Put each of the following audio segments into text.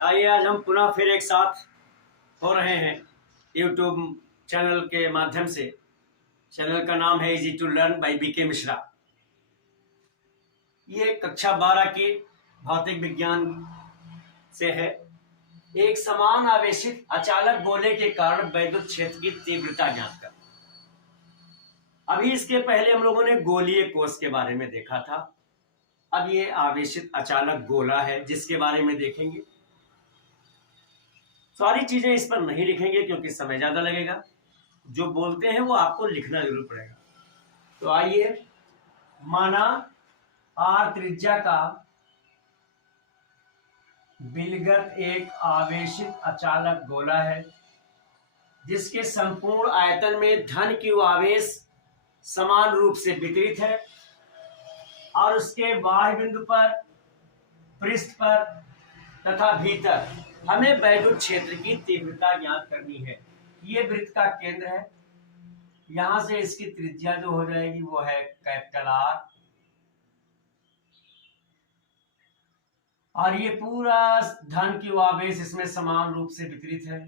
आइए आज हम पुनः फिर एक साथ हो रहे हैं यूट्यूब चैनल के माध्यम से। चैनल का नाम है easy to learn by BK Mishra. ये कक्षा 12 की भौतिक विज्ञान से है। एक समान आवेशित अचालक गोले के कारण वैद्युत क्षेत्र की तीव्रता ज्ञात कर। अभी इसके पहले हम लोगों ने गोलीय कोष के बारे में देखा था। अब ये आवेशित अचालक गोला है जिसके बारे में देखेंगे। सारी चीजें इस पर नहीं लिखेंगे क्योंकि समय ज्यादा लगेगा। जो बोलते हैं वो आपको लिखना जरूर पड़ेगा। तो आइए, माना आर त्रिज्या का बिलगत एक आवेशित अचालक गोला है जिसके संपूर्ण आयतन में धन q आवेश समान रूप से वितरित है और उसके बाह्य बिंदु पर, पृष्ठ पर तथा भीतर हमें वैद्युत क्षेत्र की तीव्रता ज्ञात करनी है। ये वृत्त का केंद्र है। यहां से इसकी त्रिज्या जो हो जाएगी वो है कैपिटल आर, और ये पूरा धन q आवेश इसमें समान रूप से वितरित है।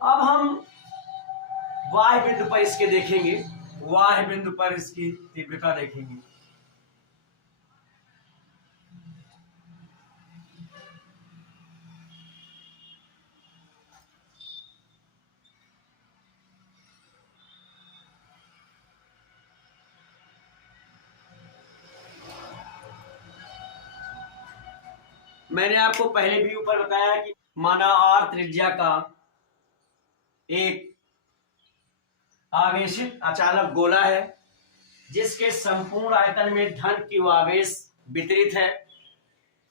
अब हम बाह्य बिंदु पर इसके देखेंगे, बाह्य बिंदु पर इसकी तीव्रता देखेंगे। मैंने आपको पहले भी ऊपर बताया कि माना आर त्रिज्या का एक आवेशित अचालक गोला है जिसके संपूर्ण आयतन में धन q आवेश वितरित है।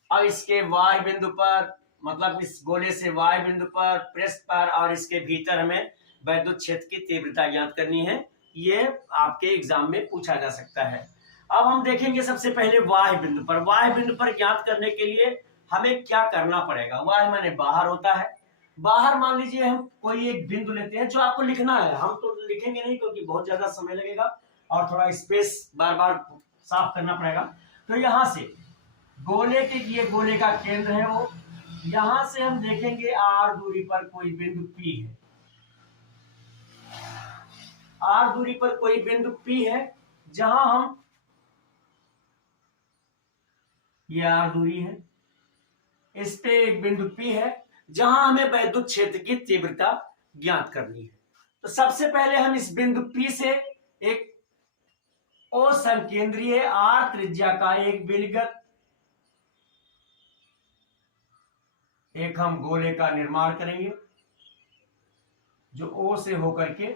अब इसके बाह्य बिंदु पर, मतलब इस गोले से बाह्य बिंदु पर, पृष्ठ पर और इसके भीतर हमें वैद्युत क्षेत्र की तीव्रता ज्ञात करनी है। ये आपके एग्जाम में पूछा जा सकता है। अब हम देखेंगे सबसे पहले बाह्य बिंदु पर। बाह्य बिंदु पर ज्ञात करने के लिए हमें क्या करना पड़ेगा? बाह्य माने बाहर होता है। बाहर मान लीजिए हम कोई एक बिंदु लेते हैं जो आपको लिखना है। हम तो लिखेंगे नहीं क्योंकि बहुत ज्यादा समय लगेगा और थोड़ा स्पेस बार बार साफ करना पड़ेगा। तो यहां से गोले के, ये गोले का केंद्र है वो, यहां से हम देखेंगे आर दूरी पर कोई बिंदु P है। आर दूरी पर कोई बिंदु P है जहां हम, ये आर दूरी है, इस पे एक बिंदु P है जहां हमें वैद्युत क्षेत्र की तीव्रता ज्ञात करनी है। तो सबसे पहले हम इस बिंदु P से एक असंकेंद्रीय आर त्रिज्या का एक बिलगत एक हम गोले का निर्माण करेंगे जो O से होकर के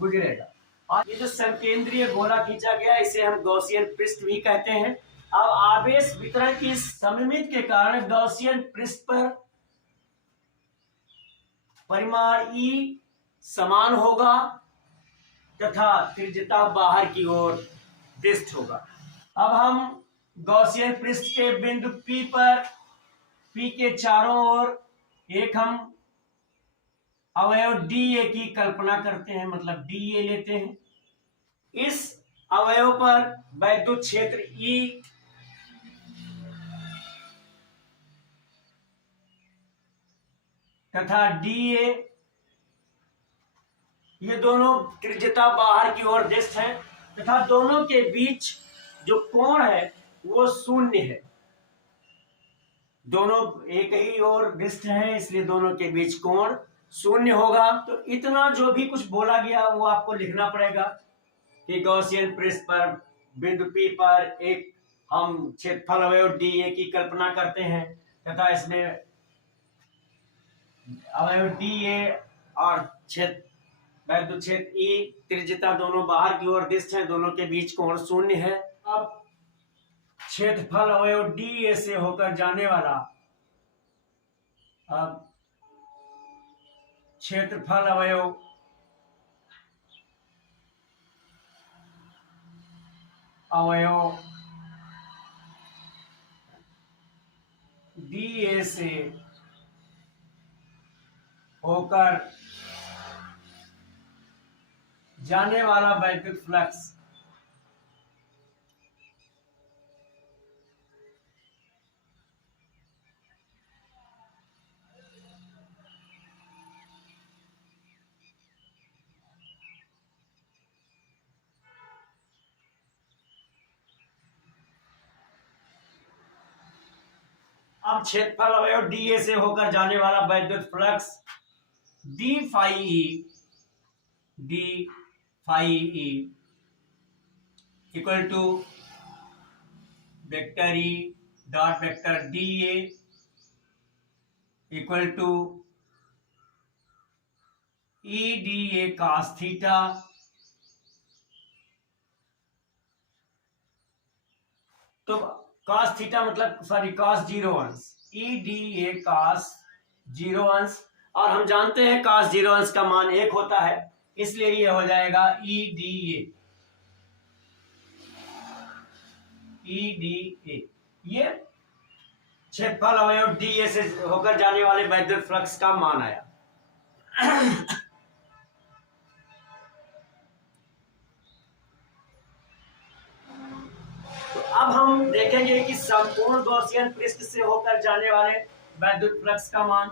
गुजरेगा। और ये जो संकेंद्रीय गोला खींचा गया इसे हम गॉसियन पृष्ठ भी कहते हैं। अब आवेश वितरण की सममित के कारण गॉसियन पृष्ठ पर परिमाण E समान होगा तथा त्रिज्यता बाहर की ओर दृष्ट होगा। अब हम गॉसियन पृष्ठ के बिंदु P पर, P के चारों ओर एक हम अवयव DA की कल्पना करते हैं, मतलब DA लेते हैं। इस अवयव पर वैद्युत क्षेत्र E तथा DA, ये दोनों त्रिज्यता बाहर की ओर दृष्ट है तथा दोनों के बीच जो कोण है वो शून्य है। दोनों एक ही ओर दृष्ट है इसलिए दोनों के बीच कोण शून्य होगा। तो इतना जो भी कुछ बोला गया वो आपको लिखना पड़ेगा कि गॉसियन पृष्ठ पर बिंदु P पर एक हम क्षेत्रफल अवयव DA की कल्पना करते हैं तथा इसमें अवयव DA और क्षेत्र वैद्युत क्षेत्र E, त्रिज्यता दोनों बाहर की ओर दृष्ट है, दोनों के बीच कोण शून्य है। अब क्षेत्रफल अवयव DA से होकर जाने वाला, अब क्षेत्रफल अवयव DA से होकर जाने वाला वैद्युत फ्लक्स अब क्षेत्रफल अवयव डीए से होकर जाने वाला वैद्युत flux d phi E equal to vector E dot vector d A equal to E d A cos theta तो कास थीटा मतलब सॉरी कास 0 अंश ई डी ए कास 0 अंश और हम जानते हैं कास 0 अंश का मान 1 होता है इसलिए ये हो जाएगा ई डी ए ये क्षेत्रफल अवयव डी ए से होकर जाने वाले वैद्युत फ्लक्स का मान आया। तो अब हम देखेंगे कि संपूर्ण गॉसियन पृष्ठ से होकर जाने वाले वैद्युत फ्लक्स का मान।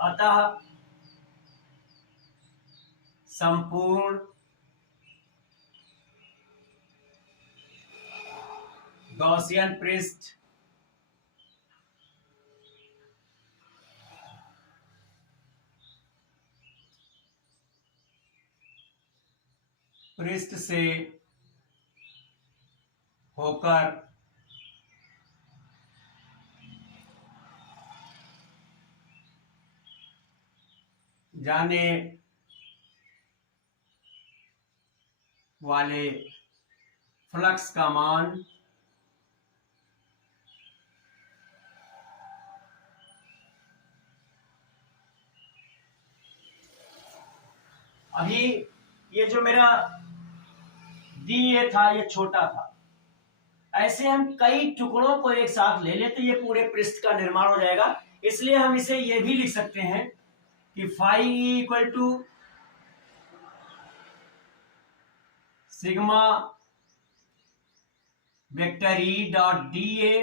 अतः संपूर्ण गॉसियन पृष्ठ से होकर जाने वाले फ्लक्स का मान अभी ये जो मेरा डी ए था ये छोटा था, ऐसे हम कई टुकड़ों को एक साथ ले लेते ये पूरे पृष्ठ का निर्माण हो जाएगा। इसलिए हम इसे ये भी लिख सकते हैं कि phi E equal to sigma vector E dot d A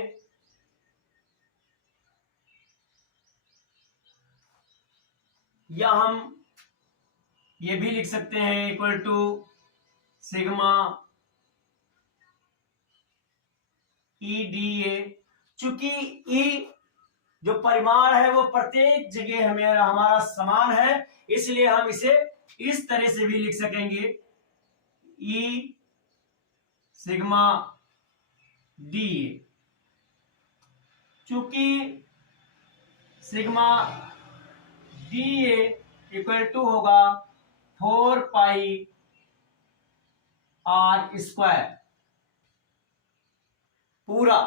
या हम ये भी लिख सकते हैं equal to sigma E d ए। चूंकि ई जो परिमाण है वो प्रत्येक जगह हमारा समान है इसलिए हम इसे इस तरह से भी लिख सकेंगे ई सिग्मा डी ए। चूंकि sigma d A equal to होगा 4 पाई आर स्क्वायर, पूरा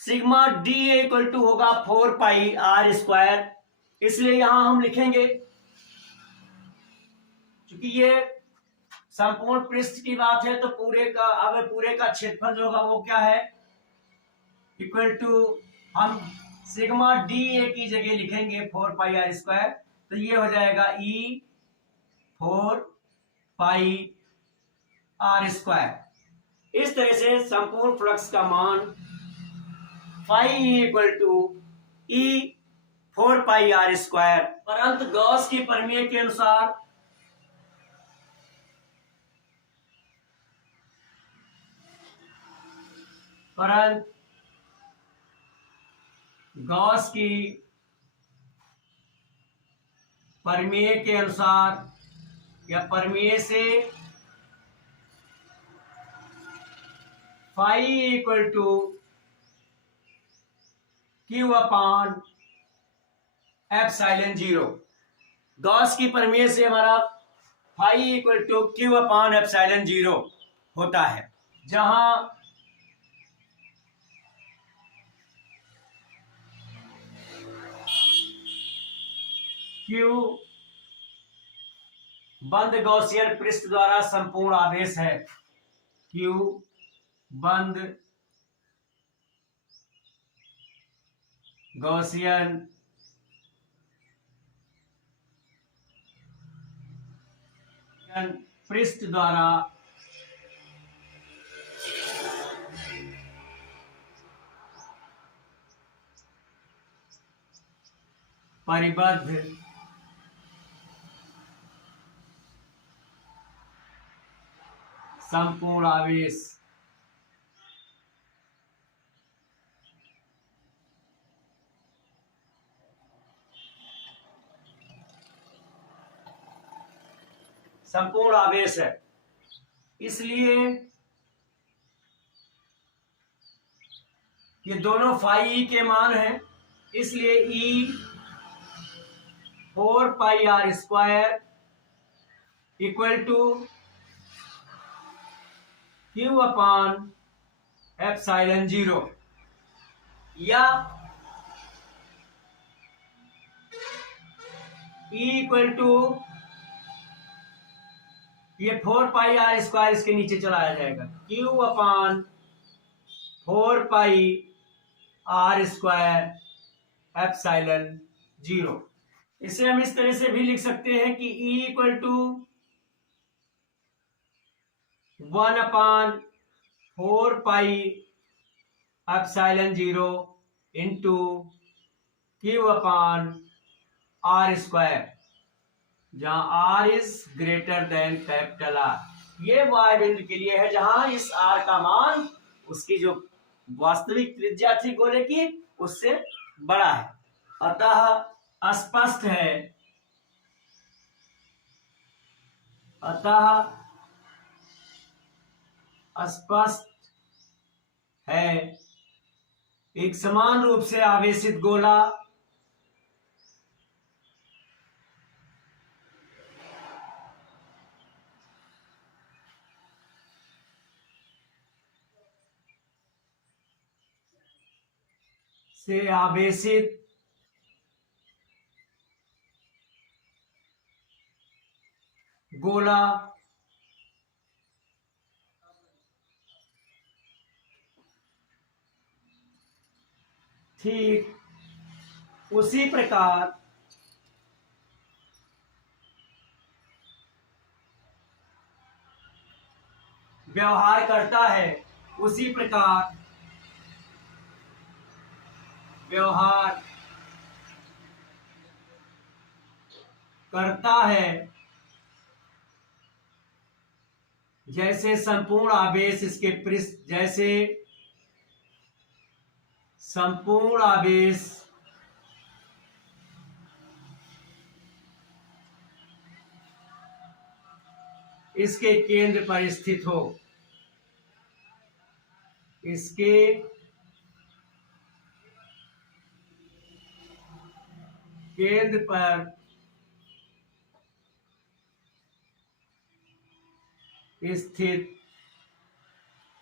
सिग्मा डी इक्वल टू होगा 4 पाई आर स्क्वायर, इसलिए यहां हम लिखेंगे क्योंकि ये संपूर्ण पृष्ठ की बात है तो पूरे का क्षेत्रफल जो होगा वो क्या है इक्वल टू हम सिग्मा डी ए की जगह लिखेंगे 4 पाई आर स्क्वायर, तो ये हो जाएगा ई 4 पाई आर स्क्वायर। इस तरह से संपूर्ण फ्लक्स का मान phi equal to E 4 pi r square. परंतु गॉस की प्रमेय के अनुसार गॉस की प्रमेय के अनुसार या प्रमेय से phi equal to q upon epsilon 0। Gauss की प्रमेय से हमारा phi equal to q upon epsilon 0 होता है, जहां क्यू बंद गॉसियन पृष्ठ द्वारा संपूर्ण आवेश है। क्यू बंद गॉसियन पृष्ठ द्वारा परिबद्ध संपूर्ण आवेश संपूर्ण आवेश है, इसलिए ये दोनों फाई ई के मान हैं, इसलिए e 4 pi r square equal to q upon epsilon 0, या ई इक्वल टू ये 4 पाई आर स्क्वायर इसके नीचे चलाया जाएगा, q upon 4 pi r square epsilon 0। इसे हम इस तरह से भी लिख सकते हैं कि E equal to 1 upon 4 pi epsilon 0 into q upon r square, जहां r is greater than capital r. ये वाई बिंदु के लिए है जहां इस आर का मान उसकी जो वास्तविक त्रिज्या थी गोले की उससे बड़ा है। अतः स्पष्ट है, एक समान रूप से आवेशित गोला से आवेशित गोला ठीक उसी प्रकार व्यवहार करता है, उसी प्रकार व्यवहार करता है जैसे संपूर्ण आवेश इसके पृष्ठ, जैसे संपूर्ण आवेश इसके केंद्र पर स्थित हो, इसके केंद्र पर स्थित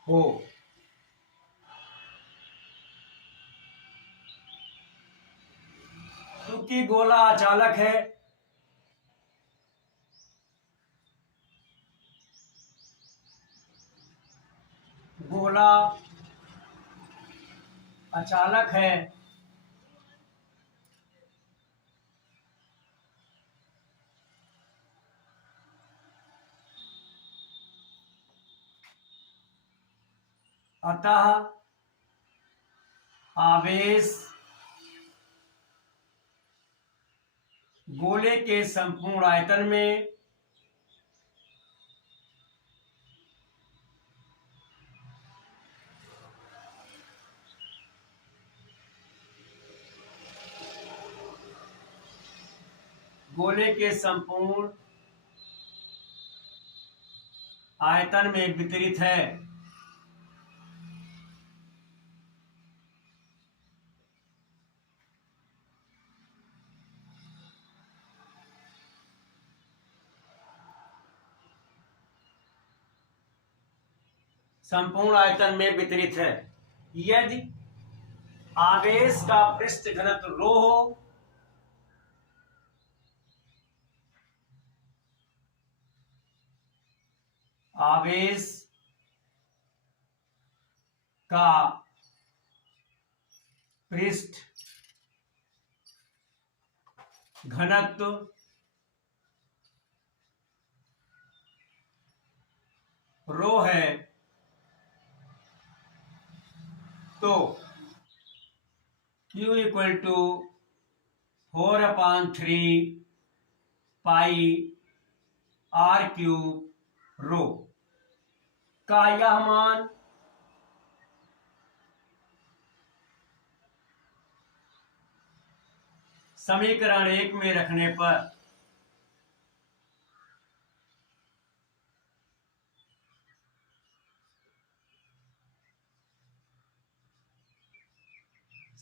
हो। क्योंकि गोला अचालक है, गोला अचालक है, अतः आवेश गोले के संपूर्ण आयतन में वितरित है। संपूर्ण आयतन में वितरित है। यदि आवेश का पृष्ठ घनत्व रो हो, आवेश का पृष्ठ घनत्व रो है, तो Q equal to 4/3 pi r cube rho का यह मान समीकरण 1 में रखने पर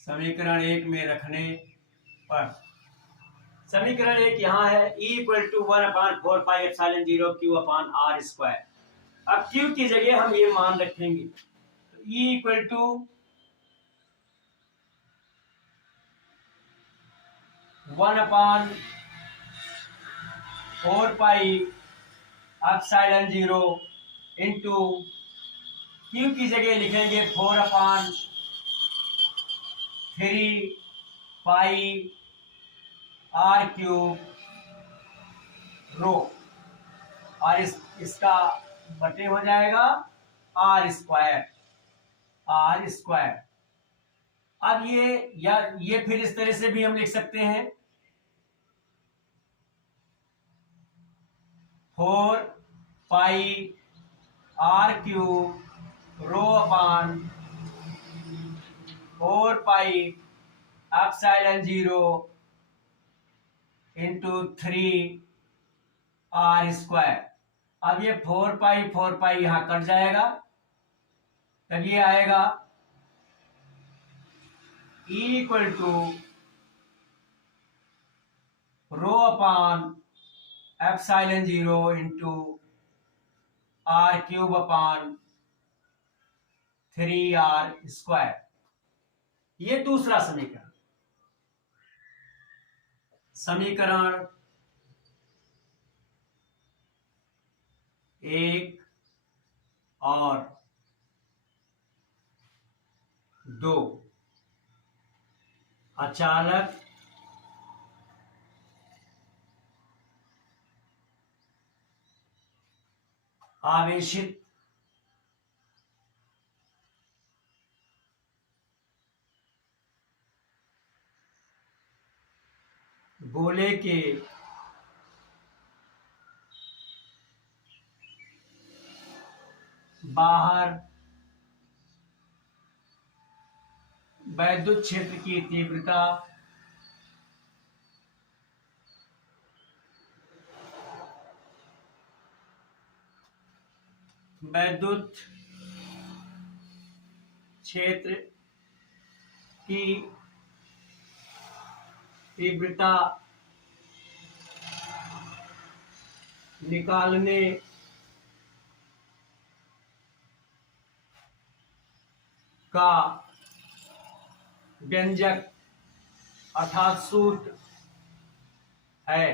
समीकरण 1 में रखने पर समीकरण 1 यहाँ है E = 1/4πε0 Q/r²। अब Q की जगह हम ये मान रखेंगे, तो E = 1/4πε0 इंटू Q की जगह लिखेंगे 4/3πr³ रो, और इसका बटे हो जाएगा r²। अब ये फिर इस तरह से भी हम लिख सकते हैं 4πr³ रो/4πε0 इंटू 3r²। अब ये 4π यहां कट जाएगा, तब ये आएगा E = ρ/ε0 इंटू r³/3r²। ये दूसरा समीकरण। समीकरण 1 और 2 अचालक आवेशित गोले के बाहर वैद्युत क्षेत्र की तीव्रता वैद्युत क्षेत्र की तीव्रता निकालने का व्यंजक अर्थात सूत्र है।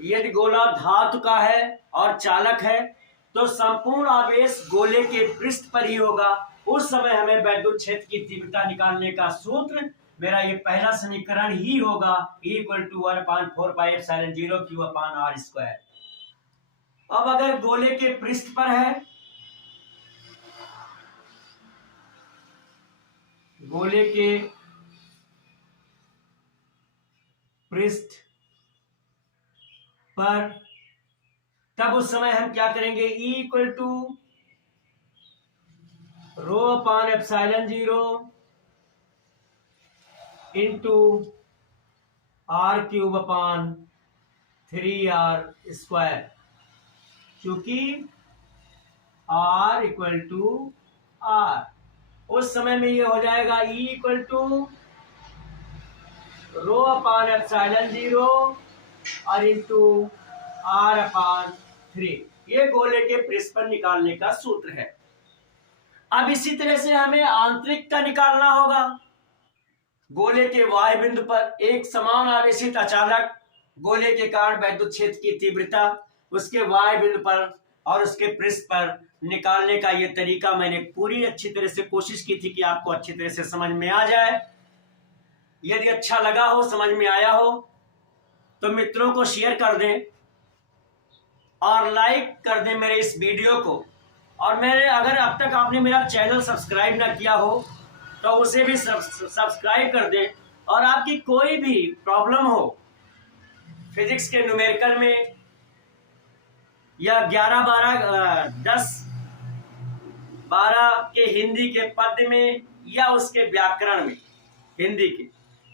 यदि गोला धातु का है और चालक है तो संपूर्ण आवेश गोले के पृष्ठ पर ही होगा। उस समय हमें वैद्युत क्षेत्र की तीव्रता निकालने का सूत्र मेरा ये पहला समीकरण ही होगा, E = 1/4πε0 Q/r²। अब अगर गोले के पृष्ठ पर है, गोले के पृष्ठ पर, तब उस समय हम क्या करेंगे, E = ρ/ε0 इंटू r³/3r², क्योंकि r = r। उस समय में ये हो जाएगा E = ρ/ε0 और इंटू r/3। ये गोले के पृष्ठ पर निकालने का सूत्र है। अब इसी तरह से हमें आंतरिक का निकालना होगा। गोले के वायु बिंदु पर एक समान आवेशित अचालक गोले के कारण वैद्युत क्षेत्र की तीव्रता उसके वायु बिंदु पर और उसके पृष्ठ पर निकालने का ये तरीका मैंने पूरी अच्छी तरह से कोशिश की थी कि आपको अच्छी तरह से समझ में आ जाए। यदि अच्छा लगा हो, समझ में आया हो, तो मित्रों को शेयर कर दें और लाइक कर दें मेरे इस वीडियो को। और अगर अब तक आपने मेरा चैनल सब्सक्राइब ना किया हो तो उसे भी सब्सक्राइब कर दें। और आपकी कोई भी प्रॉब्लम हो फिजिक्स के न्यूमेरिकल में या 10-12 के हिंदी के पद्य में या उसके व्याकरण में हिंदी के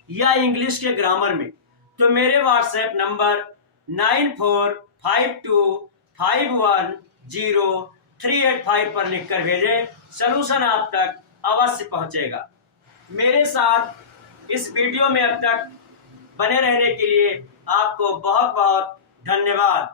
या इंग्लिश के ग्रामर में, तो मेरे व्हाट्सएप नंबर 9452510385 पर लिखकर भेजें। सलूशन आप तक अवश्य पहुंचेगा। मेरे साथ इस वीडियो में अब तक बने रहने के लिए आपको बहुत बहुत धन्यवाद।